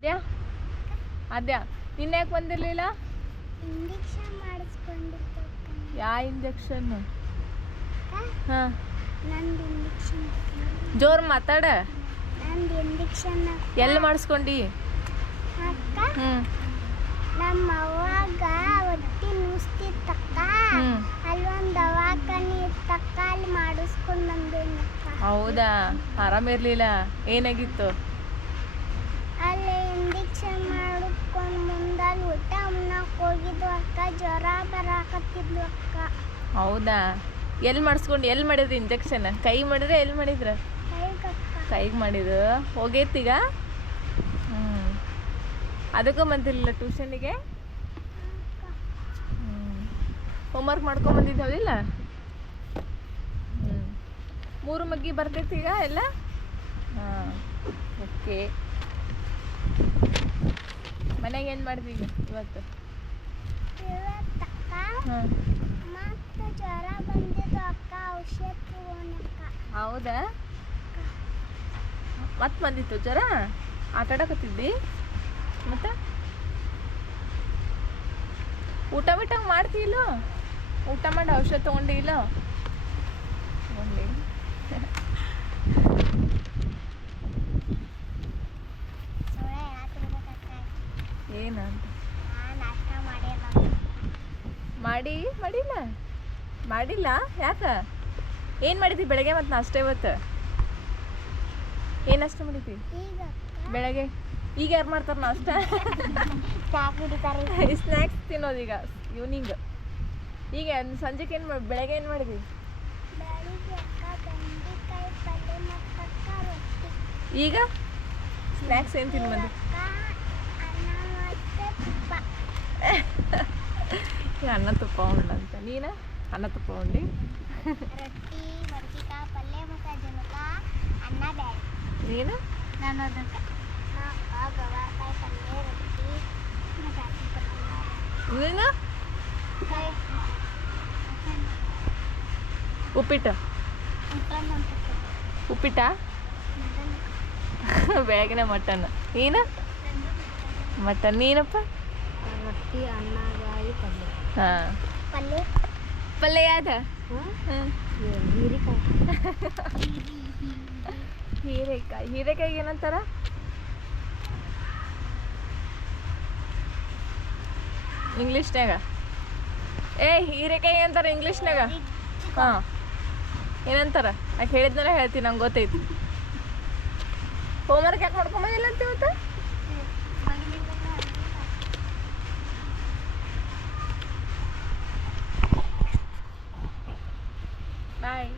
ಅದ್ಯಾ ಅದ್ಯಾ ನಿನ್ನೆ ಯಾಕೆ ಬಂದಿರಲಿಲ್ಲ? ಇಂಜೆಕ್ಷನ್ ಮಾಡಿಸ್ಕೊಂಡಿತ್ತು. ಯಾವ ಇಂಜೆಕ್ಷನ್? ಹಾಂ, ನಂದು ಇಂಜೆಕ್ಷನ್. ಜೋರು ಮಾತಾಡ. ನಂದು ಇಂಜೆಕ್ಷನ್ ಎಲ್ಲಿ ಮಾಡಿಸ್ಕೊಂಡಿ? ಅಕ್ಕ, ಹ್ಞೂ ನಮ್ಮ ಅವ್ವಾಗ ಹೊಟ್ಟಿ ನುಸ್ತಿತ್ತಕ್ಕ. ಅಲ್ಲೊಂದು ದವಾಖಾನೆ ಇತ್ತಕ್ಕ, ಅಲ್ಲಿ ಮಾಡಿಸ್ಕೊಂಡು ಬಂದೇನಕ್ಕ. ಹೌದಾ? ಆರಾಮಿರ್ಲಿಲ್ಲ? ಏನಾಗಿತ್ತು? ಅಲ್ಲಿ ಇಂಜೆಕ್ಷನ್ ಮಾಡಿಸ್ಕೊಂಡು ಮುಂದಲ್ಲಿ ಊಟ ಉಣ್ಣಕ್ಕೆ ಹೋಗಿದ್ವು ಅಕ್ಕ. ಜ್ವರ ಬರಾಕತ್ತಿದ್ವು ಅಕ್ಕ. ಹೌದಾ? ಎಲ್ಲಿ ಮಾಡಿಸ್ಕೊಂಡು ಎಲ್ಲಿ ಮಾಡಿದ್ರಿ ಇಂಜೆಕ್ಷನ್? ಕೈ ಮಾಡಿದ್ರೆ ಎಲ್ಲಿ ಮಾಡಿದ್ರ? ಕೈಗಕ್ಕ. ಕೈಗೆ ಮಾಡಿದ್ರು. ಹೋಗೈತೀಗ? ಹ್ಞೂ. ಅದಕ್ಕೂ ಬಂದಿರಲಿಲ್ಲ ಟ್ಯೂಷನಿಗೆ? ಹ್ಞೂ. ಹೋಮ್ವರ್ಕ್ ಮಾಡ್ಕೊಂಬಂದಿದ್ದಾವಿಲ್ಲ? ಹ್ಞೂ. 3 ಮಗ್ಗಿ ಬರ್ತೈತಿ ಈಗ ಎಲ್ಲ? ಹಾಂ, ಓಕೆ. ಮನೆಗೆ ಏನು ಮಾಡಿದ್ವಿ ಇವತ್ತು? ಇವತ್ತಕ್ಕ ಹಾಂ. ಮತ್ತೆ ಜ್ವರ ಬಂದಿದ್ದು ಅಕ್ಕ, ಔಷಧ ತಗೋಣಕ್ಕ. ಹೌದಾ? ಮತ್ತೆ ಬಂದಿತ್ತು ಜ್ವರ? ಆಟ ಆಡಕತ್ತಿದ್ದಿ? ಮತ್ತೆ ಊಟ ಬಿಟ್ಟ ಮಾಡ್ತಿ ಇಲ್ಲೋ? ಊಟ ಮಾಡಿ ಔಷಧ ತೊಗೊಂಡಿ ಇಲ್ಲೋ? ತೊಗೊಂಡಿ. ಸುಳ್ಳು ಹೇಳತ್ತಿರ್ಬೇಕಕ್ಕ. ಏನಂತ? ನಾನು ನಾಷ್ಟ ಮಾಡಿಲ್ಲ. ಮಾಡಿಲ್ಲ? ಮಾಡಿಲ್ಲ ಯಾಕೆ? ಏನು ಮಾಡಿದ್ವಿ ಬೆಳಗ್ಗೆ ಮತ್ತು ನಾಷ್ಟ ಇವತ್ತು? ಏನು ನಾಷ್ಟ ಮಾಡಿದ್ವಿ ಈಗ ಬೆಳಗ್ಗೆ? ಈಗ ಯಾರು ಮಾಡ್ತಾರೆ ನಾಷ್ಟ? ಚಾ ಕುಡಿತಾರೆ. ಸ್ನ್ಯಾಕ್ಸ್ ತಿನ್ನೋದು ಈಗ ಈವ್ನಿಂಗ್. ಈಗ ಸಂಜೆಗೆ ಬೆಳಗ್ಗೆ ಏನು ಮಾಡಿದ್ವಿ? ಬೆಳಿಗ್ಗೆ ಅಕ್ಕ ಬೆಂಡೆಕಾಯಿ ಪಲ್ಯ ಮತ್ತು ಅಕ್ಕ ರೊಟ್ಟಿ. ಈಗ ಸ್ನ್ಯಾಕ್ಸ್ ಏನು ತಿನ್ನು ಬಂದು? ಅಕ್ಕ ಅನ್ನ ಮತ್ತು ತುಪ್ಪ. ಈಗ ಅನ್ನ ತುಪ್ಪ ಉಂಡಂತ. ನೀನು ಅನ್ನ ತುಪ್ಪ ಉಂಡು? ರೊಟ್ಟಿ ಮಡ್ಕಿಕಾಯಿ ಪಲ್ಯ ಮತ್ತು ಜನಕ ಅನ್ನ ಬೇಳೆ. ನೀನು? ನಾನು ಅದಕ್ಕೆ ಗವಾರಕಾಯಿ ಪಲ್ಯ ರೊಟ್ಟಿ ಮತ್ತು ಅಕ್ಕಿ ಪಲ್ಯ. ನೀನು? ಉಪ್ಪಿಟ್ಟು? ಉಪ್ಪಿಟ್ಟ? ಬೆಳಗಿನ ಮಟನ್. ನೀನು? ಮಟನ್. ನೀನಪ್ಪ? ರೊಟ್ಟಿ ಅನ್ನ ಗಾಯಿ ಪಲ್ಯ. ಹಾಂ. ಪಲ್ಯ ಪಲ್ಯ ಯಾವ್ದು? ಹ್ಞೂ. ಹೀರೆಕಾಯಿ ಏನಂತಾರ? ಇಂಗ್ಲೀಷ್ನಾಗ ಹೀರೆಕಾಯಿ ಅಂತಾರ ಇಂಗ್ಲೀಷ್ನಾಗ. ಹಾಂ, ಏನಂತಾರ? ಯಾಕೆ ಹೇಳಿದ್ನಲ್ಲ ಹೇಳ್ತೀನಿ, ನಂಗೆ ಗೊತ್ತೈತಿ. ಹೋಮ್ವರ್ಕ್ ಯಾಕೆ ಮಾಡ್ಕೊಂಬಂದಿಲ್ಲ ಅಂತ ಇವತ್ತು? ಬಾಯ್.